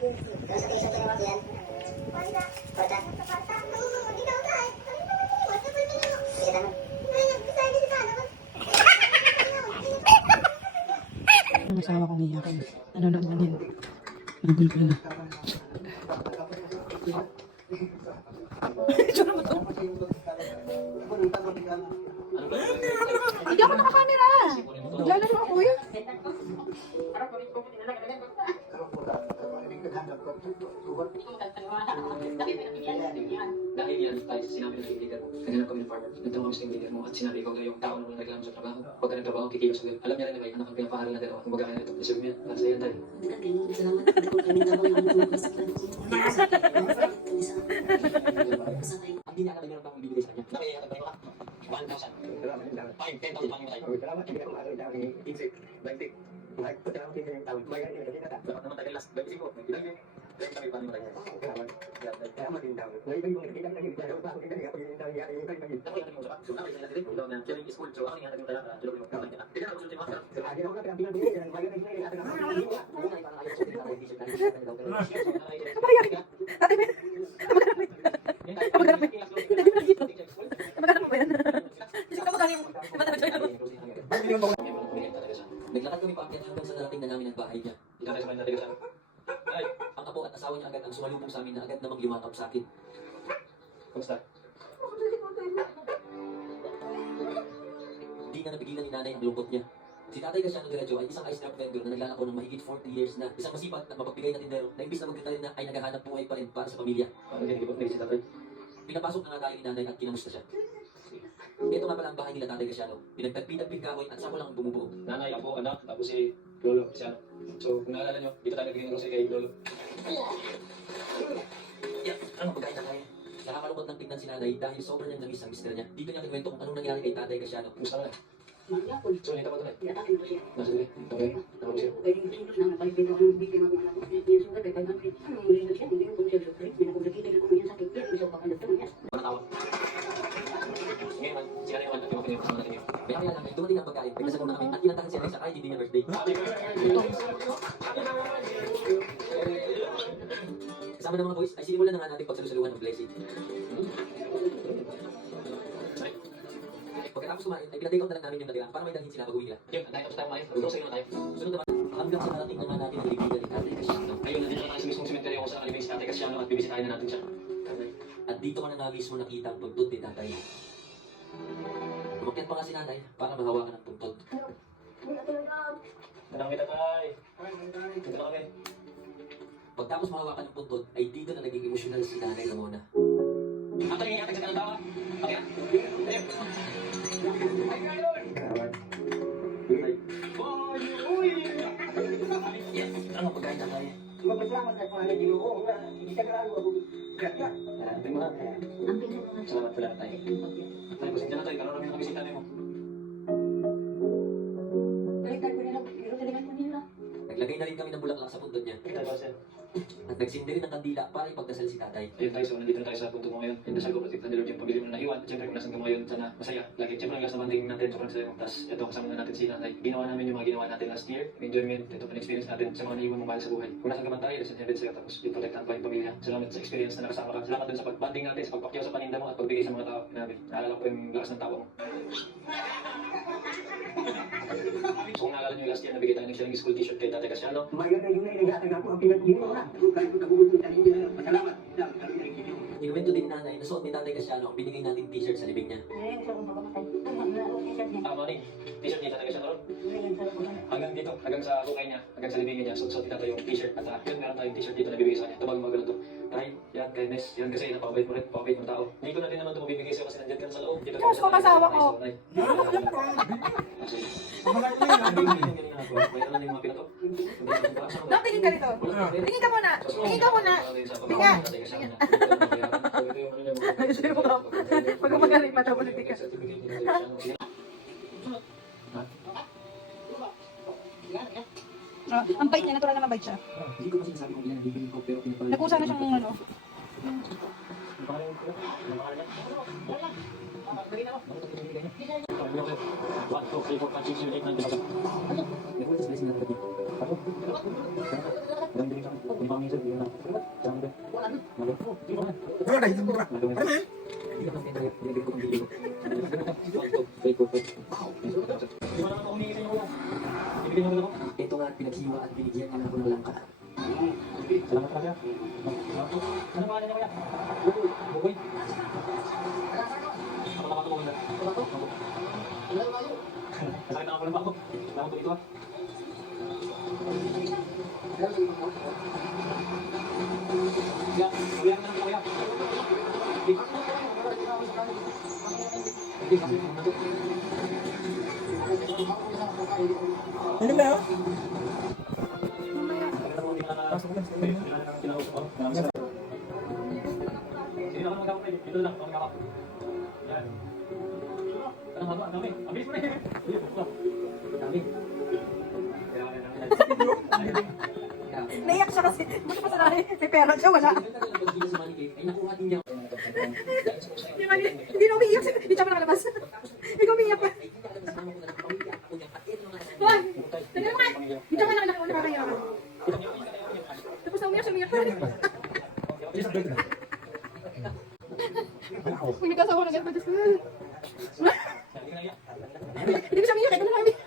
Nasa station kayo naman yan. Kwarta. Sige, tama. Ang asawa kong iyakan. Nanonood na din. Nagulpil na. Itsura mo to? Hindi ako nakakamera. Naglalaro ako eh. Dahil yan, tayo sa sinabi ng kaibigan mo, kanina kami ng farmer, nagtanong kami sa kaibigan mo at sinabi ko na yung tao na nagreklamo sa trabaho. Huwag ka ng trabaho, kikilos agad. Alam niya rin na may anak ang pinapahari na dalawa. Kung baga ka na ito, nasabi niya, para sa yan tayo. Salamat. Hindi ko kami tabang ang Hindi niya alam na meron pang bibigay sa kanya. Nakiyayatag tayo ka? 1,000. 10,000 pang matay. Dapat naman tayo last 25. Ilang kami pang matay. Ate, kamag-anak mo. Hindi mo dito. Kamag-anak mo ba yan? Hindi ko kamag-anak mo. Naglakad kami paakyat hanggang sa narating na namin ang bahay niya. Ay, ang apo at asawa niya agad ang sumalubong sa amin na agad namang yumakap sa akin. Kumusta? Di na napigilan ni nanay ang lungkot niya. Si Tatay Casiano Diretso ay isang ice drop vendor na naglalako ng mahigit 40 years na. Isang masipag at mapagbigay na tindero na imbis na magkita rin na ay naghahanap buhay pa rin para sa pamilya. Pinapasok na nga tayo ni nanay at kinamusta siya. Ito nga pala ang bahay nila Tatay Casiano. Pinagpinag kahoy at sako lang ang bumubuo. Nanay, ako, anak, tapos si Lolo, si ano. So, kung naalala nyo, dito tayo nagbigay ng grocery kay Lolo. Yeah, ano pagkain na tayo? Nakakalungkot ng tignan si nanay dahil sobrang niyang nangis ang mister niya. Dito niya kinuwento kung anong nangyari kay Tatay Casiano. Kumusta ka na? Magyapon. So, nita pa ito na. Yatakin ko siya. Nasa dili. Okay. Nakapag siya. Pwede yung sinus na napalipin ako ng bigyan ng anak ko. Yung sugat ay 500. Ano ang result yan? Hindi ko siya sufrate. Hindi ko nakikita na kung yan sakit. Yan, isa ko kapalagto niya. Matawag. Ngayon man, sila na yung at yung kasama natin yun. Kaya kaya lang, dumating ang pagkain. Nagdasal muna kami at inantahan siya sa kahit hindi niya birthday. Kasama ng mga boys, ay sinimulan na nga natin pagsalusaluhan ng blessing. Pagkatapos kumain, ay pinatake out na lang namin yung natira para may dalhin sila pag-uwi nila. Yun, tayo tapos tayo kumain. Grocery na tayo. Sunod naman, hanggang sa narating na nga natin ang ligpitan ni Tatay Casiano. Ayun, nandito na tayo sa mismong sementeryo kung saan nalibing si Tatay Casiano at bibisitahin na natin siya. At dito ka na nga mismo nakita ang puntod ni Tatay. Umakyat pa nga si nanay para mahawakan ang puntod. Tanang kita tayo. Dito na kami. Pagtapos mahawakan ang puntod, ay dito na naging emosyonal si Nanay Ramona. Ato rin inyatag sa kanang tawa. Okay na? Ayun. Yes, ano pagkain na tayo? Magpasalamat sa pangalan ni Lolo. Isagrado ako. Gracia. Ito yung mga. Salamat sa lahat tayo. Tayo, pasensya na tayo. Karoon namin ang bisita mo. Baliktad ko nila. Pero talagang ko nila. Naglagay na rin kami ng bulaklak sa puntod niya. Tayo, Pastor. At nagsindi rin ng kandila para ipagdasal si Tatay. Ayun tayo, so nandito na tayo sa punto mo ngayon. Yung dasal ko, protect na Lord yung pamilya mo na naiwan. At syempre, kung nasan ka mo ngayon, sana masaya. Lagi, syempre, ang last na banding natin, sobrang saya mo. Tapos, ito, kasama na natin si Nanay. Ginawa namin yung mga ginawa natin last year. Enjoyment, ito pa experience natin sa mga naiwan mong mahal sa buhay. Kung nasan ka man tayo, nasa heaven sa'yo. Tapos, yung protektahan pa yung pamilya. Salamat sa experience na nakasama ka. Salamat dun sa pagbanding natin, sa pagpakyaw sa paninda mo at pagbigay sa mga tao namin. Naalala ko yung lakas ng tao mo. So, kung naalala nyo yung last year, nabigay tayo ng sharing school t-shirt kay Tatay Casiano. Maganda yun ay nag-aatag ako ang pinag-ibig na. Kahit ko kabulot tayo na pasalamat. Inuwento din ni Nanay na suot ni Tatay Casiano ang binigay nating t-shirt sa libing niya. Ngayon, sa kong pagkamatay. Ah, morning. T-shirt niya Tatay Casiano ron. Hanggang dito, hanggang sa bukay niya, hanggang sa libingin niya, suot dito yung t-shirt. At yun, meron tayong t-shirt dito na bibigay sa kanya. Ito bagong magalang to. Ay, yan, kindness. Yan kasi napabait mo rin, papabait ng tao. Hindi ko na din naman ito mabibigay sa'yo kasi nandiyan ka na sa loob. Dito Diyos ko, kasawa ko. Dok, tingin ka dito. Tingin ka muna. Tingin ka muna. Tingin. Ayusin mo ka. Pag magaling pa, tapos tingin ka. Ang bait niya, natural na mabait siya. Hindi ko kasi nasabi kung ilan ang bibili ko pero pinapalit. Nakusa na siyang ano. Nakuha sa blessing na talaga. Ako? Ganda rin kami. pa kami minsan, hindi na. Saan ba? Wala na. Malo. Sige pa na. Wala na, hindi mo ba? Malo. Wala na. Hindi ka pang pinagay ko ang video. Break ko. Di ba naman ako humingi sa inyo, kuya? Ibigay niyo ulit ako. Ito nga, pinaghiwa at binigyan niya na ako ng langka. Salamat talaga. Ano pangalan niya, kuya? Bukoy. Ako nakatulong na. Nasakit na ako lang ba ako? Salamat po dito, ah. Kuya, kuya na lang po, kuya. Ano ba? Sige naman magkakapay. Dito lang, magkakap. Yan. Ang haba, ang dami. Ang bilis mo na yun. Sige, bukla. Ang dami. Naiyak siya kasi. Buti pa sa nanay. May pera siya, wala. Ang tagal ng pagbigay sa money cake ay nakuha din niya. Di ba, hindi na umiiyak siya. Hindi siya pa nakalabas. Hindi ko umiiyak pa. Ay, hindi alam na sama ko na nakapamilya ako niya. At ito nga. Hoy! Tignan mo nga! Hindi ka nakakaya ka. Tapos na umiyak siya, umiyak pa. Kung nagkasawa na ganito, Diyos ko. Hindi ko siya umiyak, ito na lang umiyak.